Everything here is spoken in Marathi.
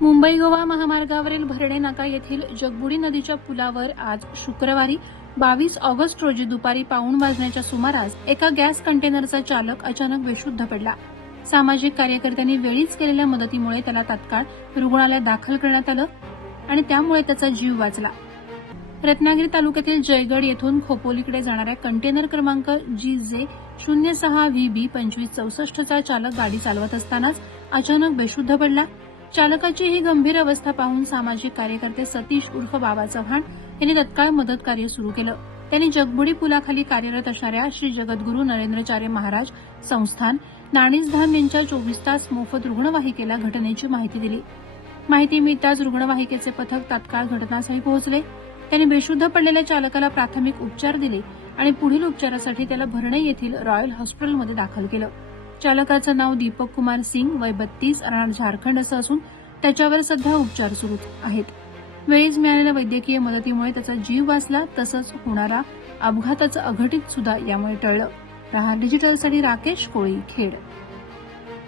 मुंबई गोवा महामार्गावरील भरणे नाका येथील जगबुडी नदीच्या पुलावर आज शुक्रवारी बावीस ऑगस्ट रोजी दुपारी पाऊण वाजण्याच्या सुमारास एका गॅस कंटेनरचा चालक अचानक बेशुद्ध पडला. सामाजिक कार्यकर्त्यांनी वेळीच केलेल्या मदतीमुळे त्याला तात्काळ रुग्णालयात दाखल करण्यात आलं आणि त्यामुळे त्याचा जीव वाचला. रत्नागिरी तालुक्यातील जयगड येथून खोपोलीकडे जाणाऱ्या कंटेनर क्रमांक जी जे शून्य सहा व्ही बी पंचवीस चौसष्टचा चालक गाडी चालवत असतानाच अचानक बेशुद्ध पडला. चालकाची ही गंभीर अवस्था पाहून सामाजिक कार्यकर्ते सतीश उर्फ बाबा चव्हाण यांनी तत्काळ मदत कार्य सुरू केलं. त्यांनी जगबुडी पुलाखाली कार्यरत असणाऱ्या श्री जगद्गुरू नरेंद्रचार्य महाराज संस्थान नाणीसधाम यांच्या चोवीस तास मोफत रुग्णवाहिकेला घटनेची माहिती दिली. माहिती मिळताच रुग्णवाहिकेचे पथक तात्काळ घटनास्थळी पोहोचले. त्यांनी बेशुद्ध पडलेल्या चालकाला प्राथमिक उपचार दिले आणि पुढील उपचारासाठी त्याला भरणे येथील रॉयल हॉस्पिटलमध्ये दाखल केलं. चालकाचं नाव दीपक कुमार सिंग वय बत्तीस राहणार झारखंड असं असून त्याच्यावर सध्या उपचार सुरू आहेत. वेळीच मिळालेल्या वैद्यकीय मदतीमुळे त्याचा जीव वाचला तसंच होणारा अपघाताचं अघटित सुद्धा यामुळे टळलं. रहा डिजिटलसाठी राकेश कोळी खेड